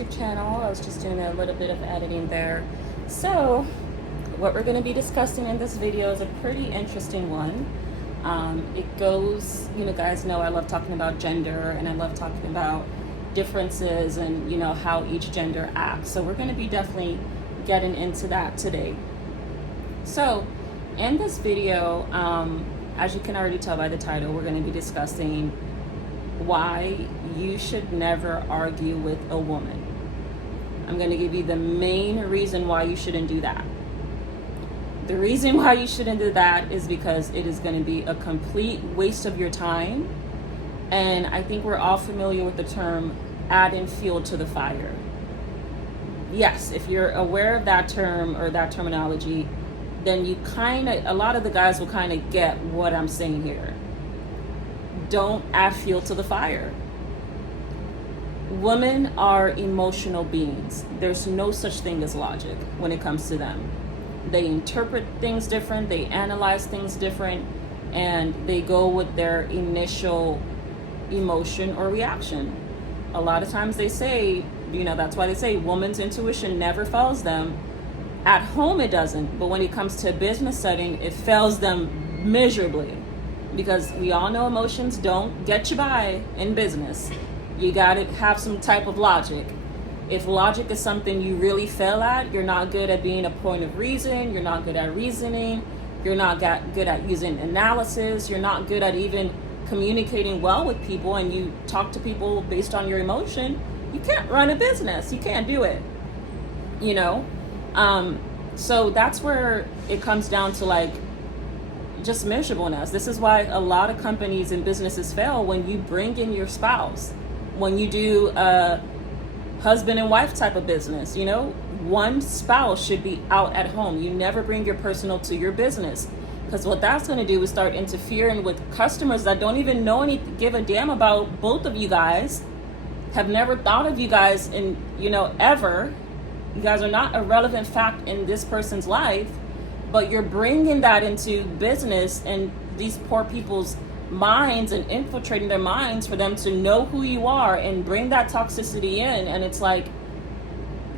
YouTube channel. I was just doing a little bit of editing there. So what we're going to be discussing in this video is a pretty interesting one. It goes, guys know I love talking about gender, and I love talking about differences and how each gender acts. So we're going to be definitely getting into that today. So in this video, as you can already tell by the title, we're going to be discussing why you should never argue with a woman. I'm going to give you the main reason why you shouldn't do that. The reason why you shouldn't do that is because it is going to be a complete waste of your time. And I think we're all familiar with the term adding fuel to the fire. Yes, if you're aware of that term or that terminology, then a lot of the guys will kind of get what I'm saying here. Don't add fuel to the fire. Women are emotional beings. There's no such thing as logic when it comes to them. They interpret things different, they analyze things different, and they go with their initial emotion or reaction. A lot of times they say, that's why they say woman's intuition never fails them. At home it doesn't, but when it comes to a business setting, it fails them miserably. Because we all know emotions don't get you by in business. You gotta have some type of logic. If logic is something you really fail at, you're not good at being a point of reason, you're not good at reasoning, you're not good at using analysis, you're not good at even communicating well with people, and you talk to people based on your emotion, you can't run a business. You can't do it. So that's where it comes down to just miserableness. This is why a lot of companies and businesses fail when you bring in your spouse. When you do a husband and wife type of business, one spouse should be out at home. You never bring your personal to your business, because what that's going to do is start interfering with customers that don't even give a damn about both of you guys, have never thought of you guys in, ever. You guys are not a relevant fact in this person's life, but you're bringing that into business and these poor people's minds and infiltrating their minds for them to know who you are and bring that toxicity in. And it's like,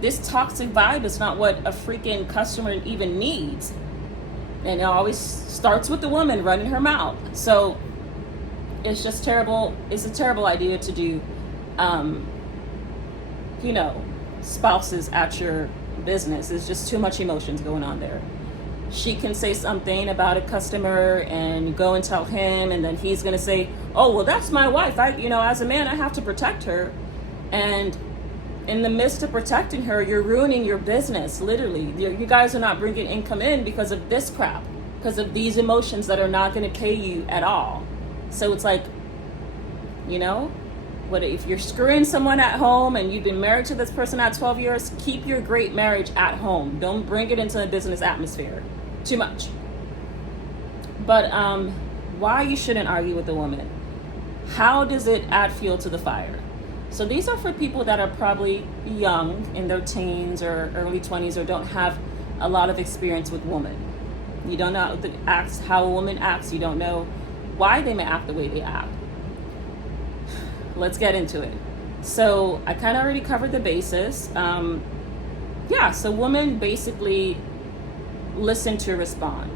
this toxic vibe is not what a freaking customer even needs. And it always starts with the woman running her mouth. So it's just terrible. It's a terrible idea to do, spouses at your business. There's just too much emotions going on there. She can say something about a customer and go and tell him, and then he's going to say, oh, well, that's my wife. As a man, I have to protect her. And in the midst of protecting her, you're ruining your business, literally. You guys are not bringing income in because of this crap, because of these emotions that are not going to pay you at all. So it's like, what if you're screwing someone at home and you've been married to this person at 12 years, keep your great marriage at home. Don't bring it into a business atmosphere too much. But why you shouldn't argue with a woman. How does it add fuel to the fire? So these are for people that are probably young, in their teens or early 20s, or don't have a lot of experience with women. You don't know how a woman acts. You don't know why they may act the way they act. Let's get into it. So I kind of already covered the basis. So women basically listen to respond.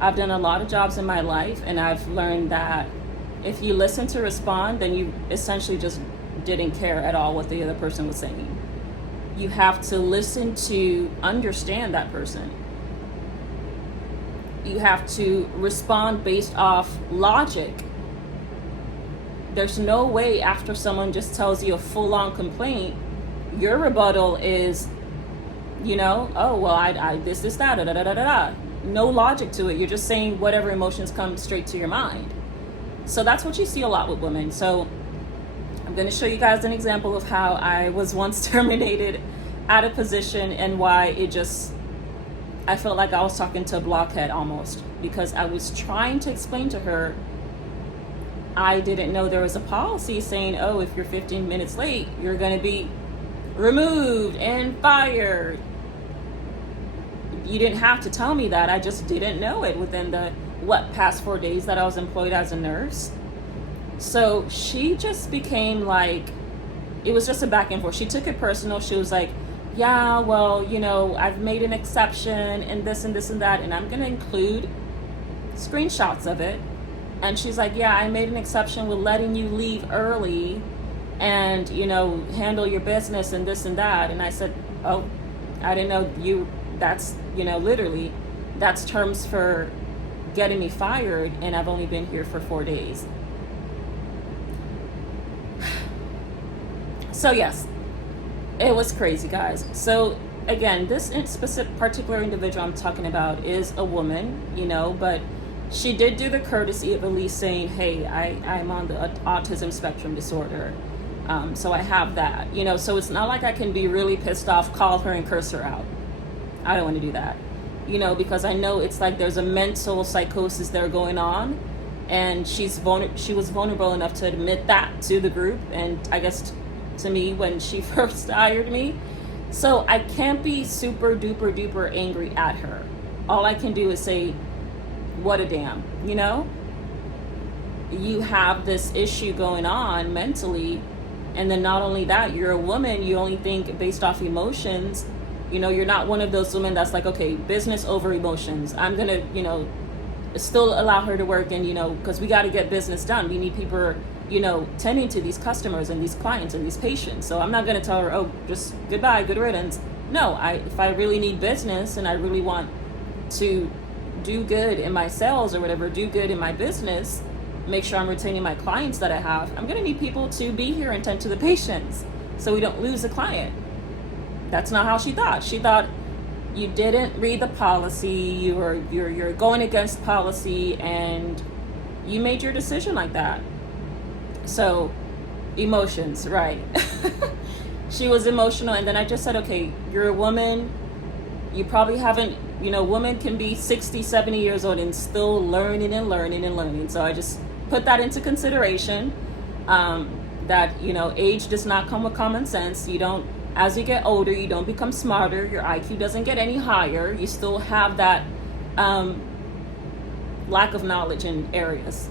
I've done a lot of jobs in my life, and I've learned that if you listen to respond, then you essentially just didn't care at all what the other person was saying. You have to listen to understand that person. You have to respond based off logic. There's no way after someone just tells you a full-on complaint, your rebuttal is, oh, well, I this, that, da, da, da, da, da. No logic to it. You're just saying whatever emotions come straight to your mind. So that's what you see a lot with women. So I'm going to show you guys an example of how I was once terminated at a position, and why I felt like I was talking to a blockhead almost, because I was trying to explain to her I didn't know there was a policy saying, oh, if you're 15 minutes late, you're going to be removed and fired. You didn't have to tell me that. I just didn't know it within the past 4 days that I was employed as a nurse. So she just became like it was just a back and forth. She took it personal. She was like, yeah, well, you know, I've made an exception and this and this and that, and I'm going to include screenshots of it. And she's like, yeah, I made an exception with letting you leave early and, you know, handle your business and this and that. And I said, oh, I didn't know that's, you know, literally, that's terms for getting me fired, and I've only been here for 4 days. So yes, it was crazy, guys. So again, this particular individual I'm talking about is a woman, you know, but she did do the courtesy of at least saying, hey, I'm on the autism spectrum disorder. So I have that, you know, so it's not like I can be really pissed off, call her and curse her out. I don't want to do that, you know, because I know it's like there's a mental psychosis there going on, and she was vulnerable enough to admit that to the group, and I guess to me when she first hired me. So I can't be super duper duper angry at her. All I can do is say, what a damn, you know? You have this issue going on mentally, and then not only that, you're a woman, you only think based off emotions. You know, you're not one of those women that's like, okay, business over emotions. I'm gonna, you know, still allow her to work, and, you know, because we got to get business done. We need people, you know, tending to these customers and these clients and these patients. So I'm not going to tell her, oh, just goodbye, good riddance. No, if I really need business and I really want to do good in my sales or whatever, do good in my business, make sure I'm retaining my clients that I have, I'm going to need people to be here and tend to the patients so we don't lose a client. That's not how she thought. She thought you didn't read the policy, you're going against policy, and you made your decision like that. So emotions, right? She was emotional, and then I just said, okay, you're a woman, you probably haven't, you know, women can be 60, 70 years old and still learning and learning and learning. So I just put that into consideration, that, you know, age does not come with common sense. You don't, as you get older, you don't become smarter, your IQ doesn't get any higher, you still have that lack of knowledge in areas,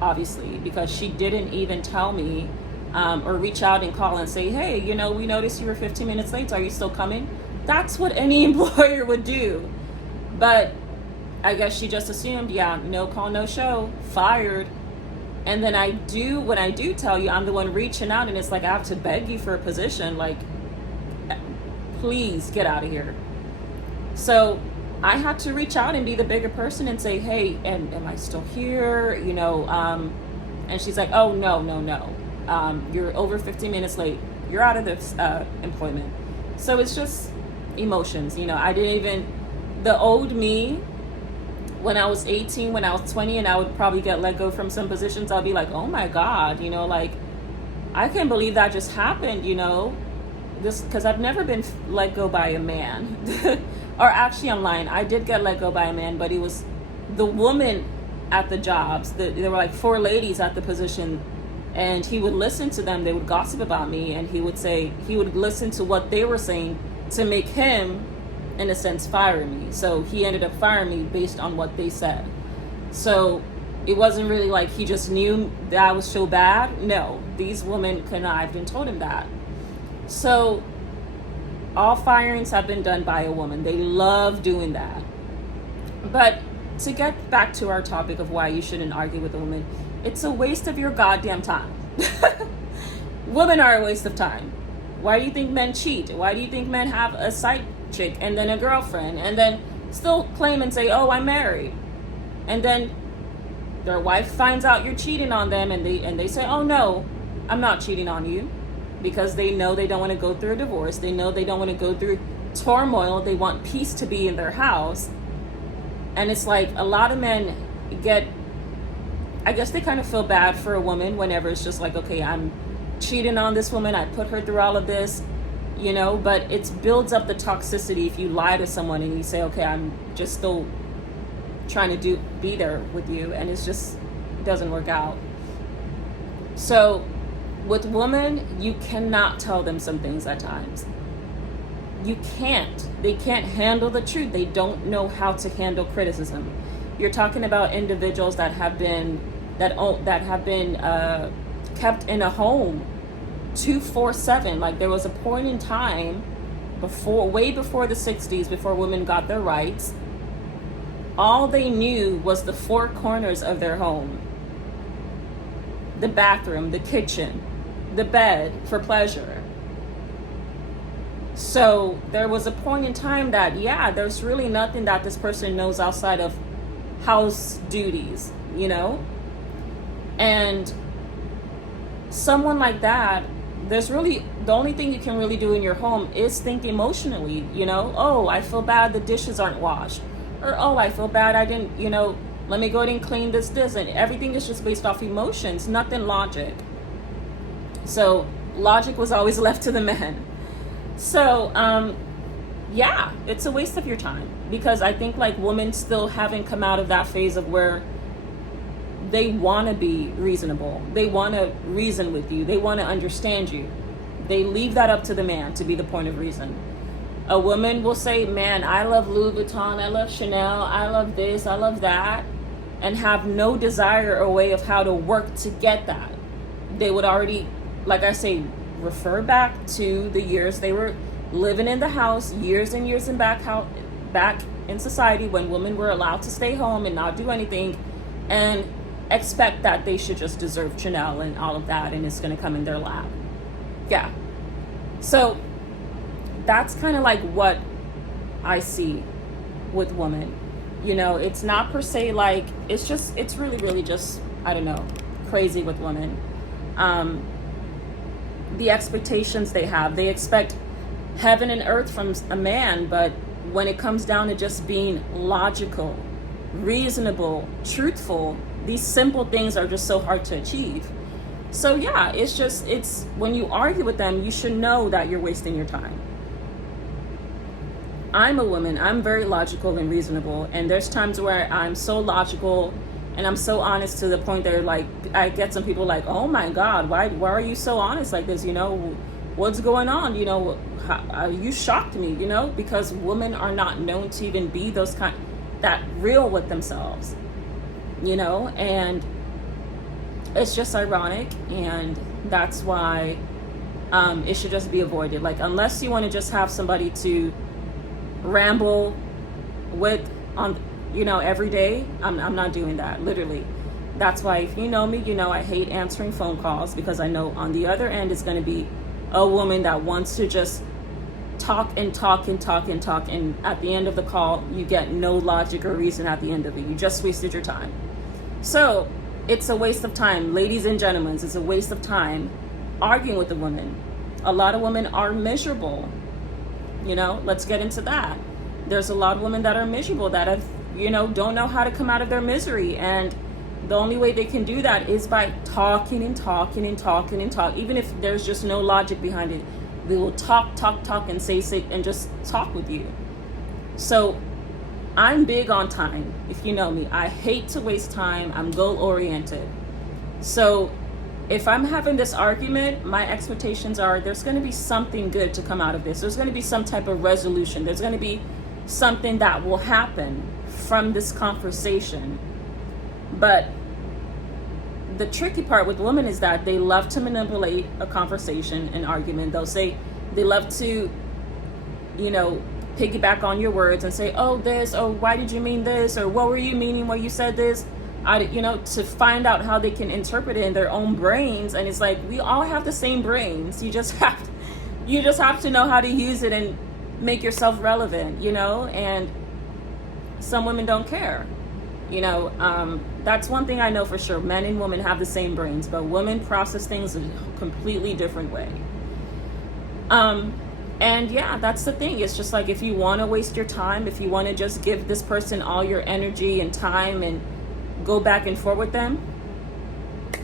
obviously, because she didn't even tell me or reach out and call and say, hey, you know, we noticed you were 15 minutes late, are you still coming? That's what any employer would do. But I guess she just assumed, yeah, no call, no show, fired. And then when I do tell you, I'm the one reaching out, and it's like I have to beg you for a position, like, please get out of here. So I had to reach out and be the bigger person and say, hey, and am I still here? You know, and she's like, oh, no. You're over 15 minutes late. You're out of this employment. So it's just emotions. You know, the old me, when I was 18, when I was 20, and I would probably get let go from some positions, I'll be like, oh my God, you know, like, I can't believe that just happened, you know, because I've never been let go by a man. Or actually, I'm lying, I did get let go by a man, but it was the woman at the jobs. There were like 4 ladies at the position, and he would listen to them, they would gossip about me, and he would listen to what they were saying to make him, in a sense, fire me. So he ended up firing me based on what they said. So it wasn't really like he just knew that I was so bad. No, these women connived and told him that. So all firings have been done by a woman. They love doing that. But to get back to our topic of why you shouldn't argue with a woman, it's a waste of your goddamn time. Women are a waste of time. Why do you think men cheat? Why do you think men have a side chick and then a girlfriend and then still claim and say, oh, I'm married? And then their wife finds out you're cheating on them, and they say, oh no, I'm not cheating on you, because they know they don't want to go through a divorce. They know they don't want to go through turmoil. They want peace to be in their house. And it's like a lot of men I guess they kind of feel bad for a woman whenever it's just like, okay, I'm cheating on this woman, I put her through all of this, you know, but it builds up the toxicity if you lie to someone and you say, okay, I'm just still trying to be there with you, and it doesn't work out. So with women, you cannot tell them some things at times. You can't. They can't handle the truth. They don't know how to handle criticism. You're talking about individuals that have been kept in a home 247. Like, there was a point in time before, way before the 60s, before women got their rights, all they knew was the four corners of their home: the bathroom, the kitchen, the bed for pleasure. So there was a point in time that, yeah, there's really nothing that this person knows outside of house duties, you know? And someone like that, there's really, the only thing you can really do in your home is think emotionally, you know? Oh, I feel bad the dishes aren't washed. Or, oh, I feel bad I didn't, you know, let me go ahead and clean this. And everything is just based off emotions, nothing logic. So logic was always left to the men. So, yeah, it's a waste of your time, because I think like women still haven't come out of that phase of where they want to be reasonable. They want to reason with you. They want to understand you. They leave that up to the man to be the point of reason. A woman will say, man, I love Louis Vuitton, I love Chanel, I love this, I love that, and have no desire or way of how to work to get that. They would already, like I say, refer back to the years they were living in the house, years and years and back in society, when women were allowed to stay home and not do anything, and expect that they should just deserve Chanel and all of that, and it's going to come in their lap. Yeah. So that's kind of like what I see with women. You know, it's not per se like, it's really, really just, I don't know, crazy with women. The expectations they have, they expect heaven and earth from a man, but when it comes down to just being logical, reasonable, truthful, these simple things are just so hard to achieve. So yeah, it's when you argue with them, you should know that you're wasting your time. I'm a woman, I'm very logical and reasonable, and there's times where I'm so logical and I'm so honest to the point that, like, I get some people like, oh my God, why are you so honest like this? You know, what's going on? You know, you shocked me, you know, because women are not known to even be that real with themselves, you know, and it's just ironic, and that's why it should just be avoided. Like, unless you want to just have somebody to ramble with on, you know, every day, I'm not doing that, literally. That's why, if you know me, you know I hate answering phone calls, because I know on the other end is going to be a woman that wants to just talk and talk and talk and talk, and at the end of the call you get no logic or reason at the end of it. You just wasted your time. So it's a waste of time, ladies and gentlemen. It's a waste of time arguing with a woman. A lot of women are miserable, you know. Let's get into that. There's a lot of women that are miserable, that have, you know, don't know how to come out of their misery, and the only way they can do that is by talking and talking and talking and talk. Even if there's just no logic behind it, they will talk and say and just talk with you. So I'm big on time. If you know me, I hate to waste time. I'm goal oriented. So if I'm having this argument, my expectations are there's going to be something good to come out of this. There's going to be some type of resolution. There's going to be something that will happen from this conversation. But the tricky part with women is that they love to manipulate a conversation, an argument. They'll say, they love to, you know, piggyback on your words and say, oh, this, oh, why did you mean this? Or what were you meaning when you said this? You know, to find out how they can interpret it in their own brains. And it's like, we all have the same brains. You just have to know how to use it and make yourself relevant, you know. And some women don't care, you know. That's one thing I know for sure. Men and women have the same brains, but women process things in a completely different way. And yeah, that's the thing. It's just like, if you want to waste your time, if you want to just give this person all your energy and time and go back and forth with them,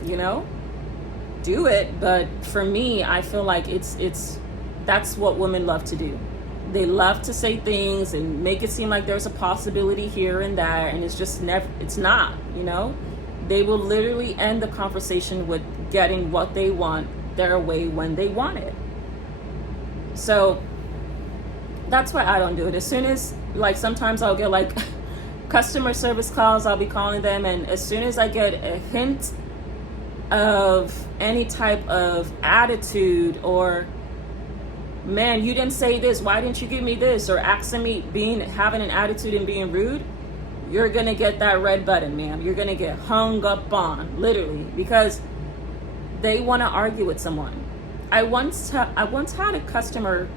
you know, do it. But for me, I feel like that's what women love to do. They love to say things and make it seem like there's a possibility here and there, and it's not, you know. They will literally end the conversation with getting what they want their way when they want it. So that's why I don't do it. As soon as, like, sometimes I'll get like customer service calls, I'll be calling them, and as soon as I get a hint of any type of attitude, or man, you didn't say this, why didn't you give me this, or asking me, having an attitude and being rude, you're gonna get that red button, ma'am. You're gonna get hung up on, literally, because they want to argue with someone. I once had a customer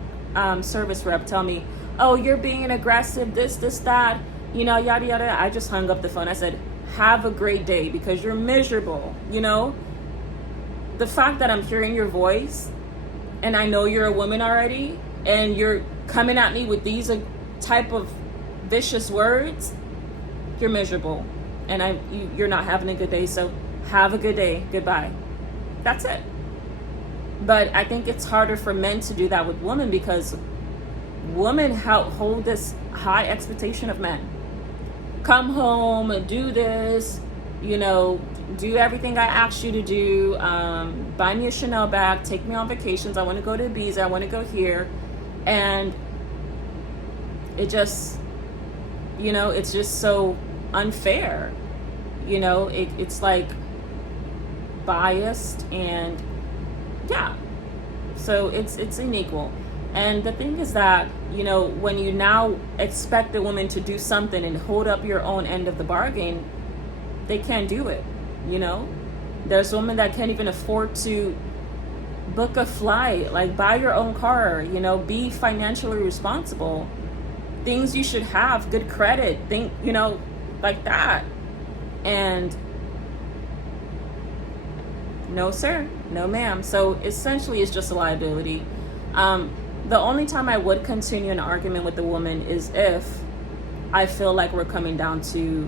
service rep tell me, oh, you're being aggressive, this, that, you know, yada, yada. I just hung up the phone. I said, have a great day, because you're miserable. You know, the fact that I'm hearing your voice and I know you're a woman already, and you're coming at me with these type of vicious words, you're miserable, and you're not having a good day. So have a good day. Goodbye. That's it. But I think it's harder for men to do that with women, because women hold this high expectation of men. Come home and do this, you know, do everything I asked you to do, buy me a Chanel bag, take me on vacations, I want to go to Ibiza, I want to go here. And it just, you know, it's just so unfair. You know, it's like biased, and yeah, so it's unequal. And the thing is that, you know, when you now expect a woman to do something and hold up your own end of the bargain, they can't do it. You know, there's women that can't even afford to book a flight, like buy your own car, you know, be financially responsible, things you should have, good credit, you know, like that. And no sir, no ma'am. So essentially it's just a liability. The only time I would continue an argument with a woman is if I feel like we're coming down to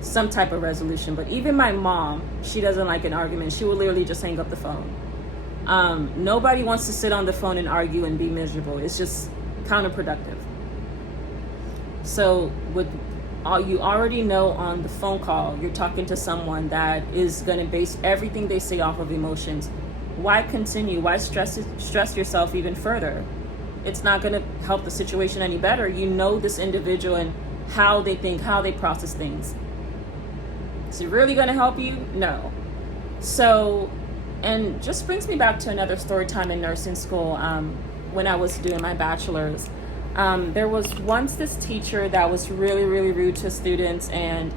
some type of resolution. But even my mom, she doesn't like an argument. She will literally just hang up the phone. Nobody wants to sit on the phone and argue and be miserable. It's just counterproductive. So you already know on the phone call, you're talking to someone that is going to base everything they say off of emotions. Why continue? Why stress yourself even further? It's not going to help the situation any better. You know this individual and how they think, how they process things. Is it really going to help you? No. So, and just brings me back to another story time in nursing school. When I was doing my bachelor's, there was once this teacher that was really, really rude to students, and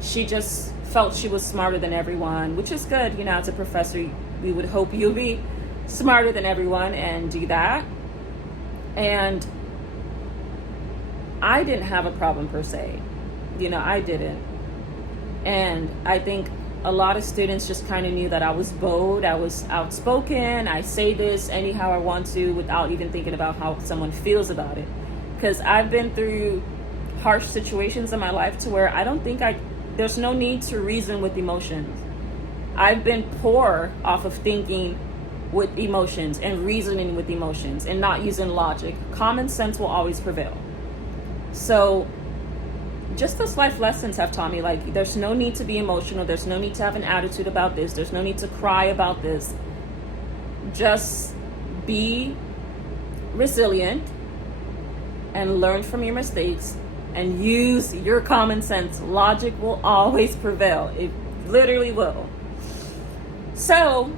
she just felt she was smarter than everyone, which is good. You know, as a professor, we would hope you'll be smarter than everyone and do that. And I didn't have a problem per se. You know, I didn't. And I think a lot of students just kind of knew that I was bold, I was outspoken, I say this anyhow I want to without even thinking about how someone feels about it. Because I've been through harsh situations in my life to where I don't think there's no need to reason with emotions. I've been poor off of thinking with emotions and reasoning with emotions and not using logic. Common sense will always prevail. So just those life lessons have taught me, like, there's no need to be emotional. There's no need to have an attitude about this. There's no need to cry about this. Just be resilient and learn from your mistakes and use your common sense. Logic will always prevail. It literally will. So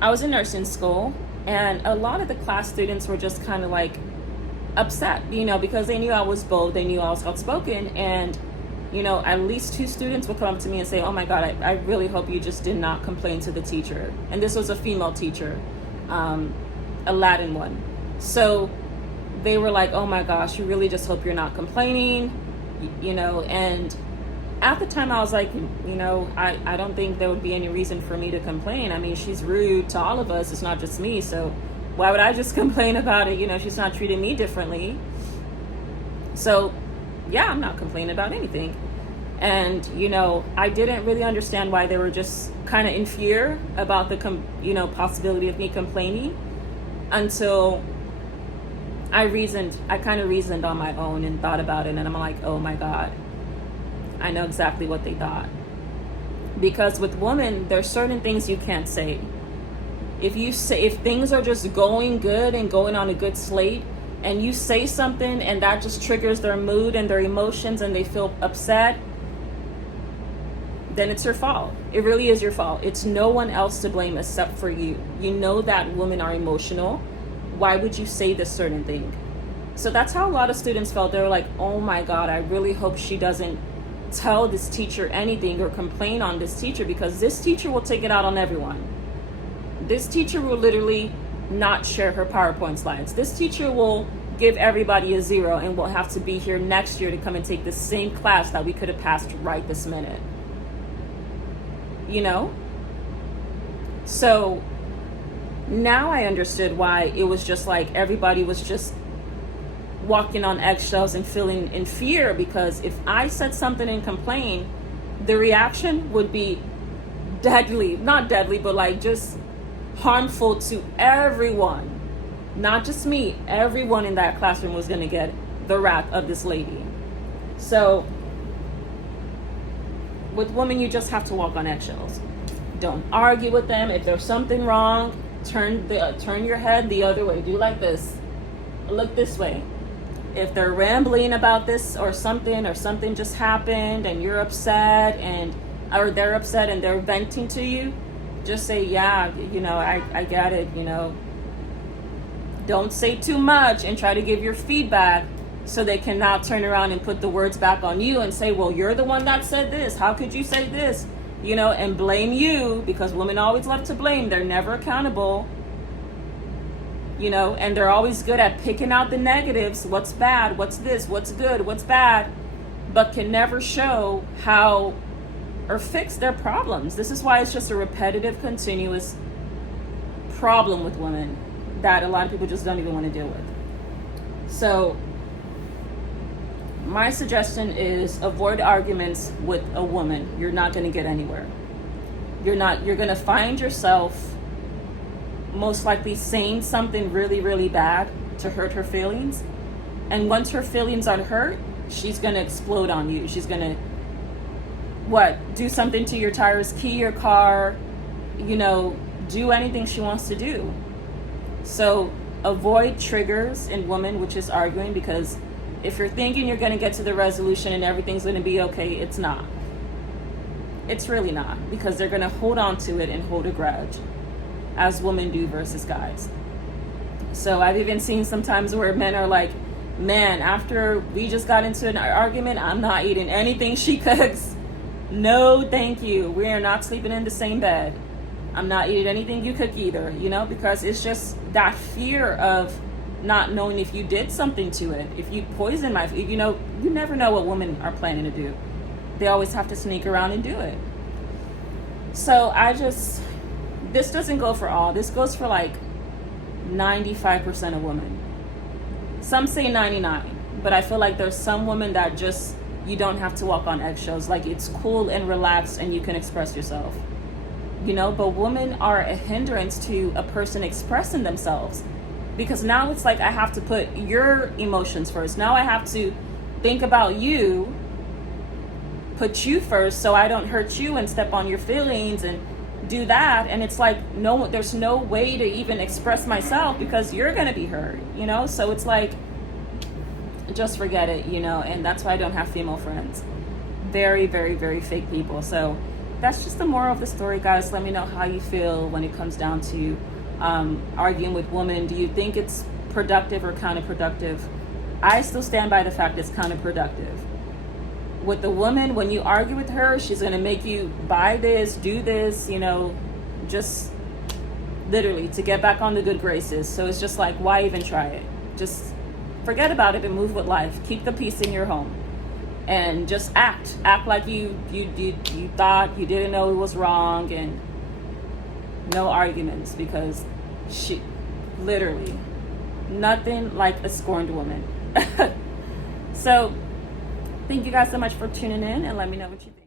I was in nursing school, and a lot of the class students were just kind of like upset, you know, because they knew I was bold, they knew I was outspoken, and, you know, at least 2 students would come up to me and say, oh my God, I really hope you just did not complain to the teacher. And this was a female teacher, a Latin one. So they were like, oh my gosh, you really just hope you're not complaining, you know. And at the time I was like, you know, I don't think there would be any reason for me to complain. I mean, she's rude to all of us, it's not just me, so why would I just complain about it? You know, she's not treating me differently. So yeah, I'm not complaining about anything. And, you know, I didn't really understand why they were just kind of in fear about the possibility of me complaining, until I kind of reasoned on my own and thought about it, and I'm like, oh my God, I know exactly what they thought. Because with women, there's certain things you can't say. If things are just going good and going on a good slate, and you say something and that just triggers their mood and their emotions and they feel upset, then it's your fault. It really is your fault. It's no one else to blame except for you. You know that women are emotional. Why would you say this certain thing? So that's how a lot of students felt. They were like, oh my God, I really hope she doesn't tell this teacher anything or complain on this teacher, because this teacher will take it out on everyone. This teacher will literally not share her PowerPoint slides. This teacher will give everybody a 0 and will have to be here next year to come and take the same class that we could have passed right this minute. You know? So now I understood why it was just like everybody was just walking on eggshells and feeling in fear, because if I said something and complained, the reaction would be deadly. Not deadly, but like just harmful to everyone. Not just me. Everyone in that classroom was going to get the wrath of this lady. So with women, you just have to walk on eggshells. Don't argue with them. If there's something wrong, turn your head the other way. Do like this. Look this way. If they're rambling about this or something just happened and you're upset or they're upset and they're venting to you, just say, yeah, you know, I get it, you know. Don't say too much and try to give your feedback so they can now turn around and put the words back on you and say, well, you're the one that said this. How could you say this? You know, and blame you, because women always love to blame. They're never accountable. You know, and they're always good at picking out the negatives. What's bad? What's this? What's good? What's bad? But can never show how or fix their problems. This is why it's just a repetitive, continuous problem with women that a lot of people just don't even want to deal with. So my suggestion is avoid arguments with a woman. You're not going to get anywhere. You're going to find yourself most likely saying something really, really bad to hurt her feelings. And once her feelings are hurt, she's going to explode on you. She's going to, do something to your tires, key your car, you know, do anything she wants to do. So avoid triggers in women, which is arguing, because if you're thinking you're going to get to the resolution and everything's going to be okay, it's not. It's really not, because they're going to hold on to it and hold a grudge, as women do versus guys. So I've even seen sometimes where men are like, man, after we just got into an argument, I'm not eating anything she cooks. No, thank you. We are not sleeping in the same bed. I'm not eating anything you cook either, you know, because it's just that fear of not knowing if you did something to it. If you poison my food, you know, you never know what women are planning to do. They always have to sneak around and do it. So this doesn't go for all. This goes for like 95% of women. Some say 99, but I feel like there's some women that just, you don't have to walk on eggshells. Like, it's cool and relaxed and you can express yourself, you know. But women are a hindrance to a person expressing themselves, because now it's like I have to put your emotions first. Now I have to think about you, put you first, so I don't hurt you and step on your feelings and do that. And it's like, no, there's no way to even express myself because you're gonna be hurt, you know. So it's like, just forget it, you know. And that's why I don't have female friends. Very, very, very fake people. So that's just the moral of the story, guys. Let me know how you feel when it comes down to arguing with women. Do you think it's productive or counterproductive? I still stand by the fact it's counterproductive. With the woman, when you argue with her, she's going to make you buy this, do this, you know, just literally to get back on the good graces. So it's just like, why even try it? Just forget about it and move with life. Keep the peace in your home and just act like you thought you didn't know it was wrong, and no arguments, because she literally nothing like a scorned woman. So thank you guys so much for tuning in, and let me know what you think.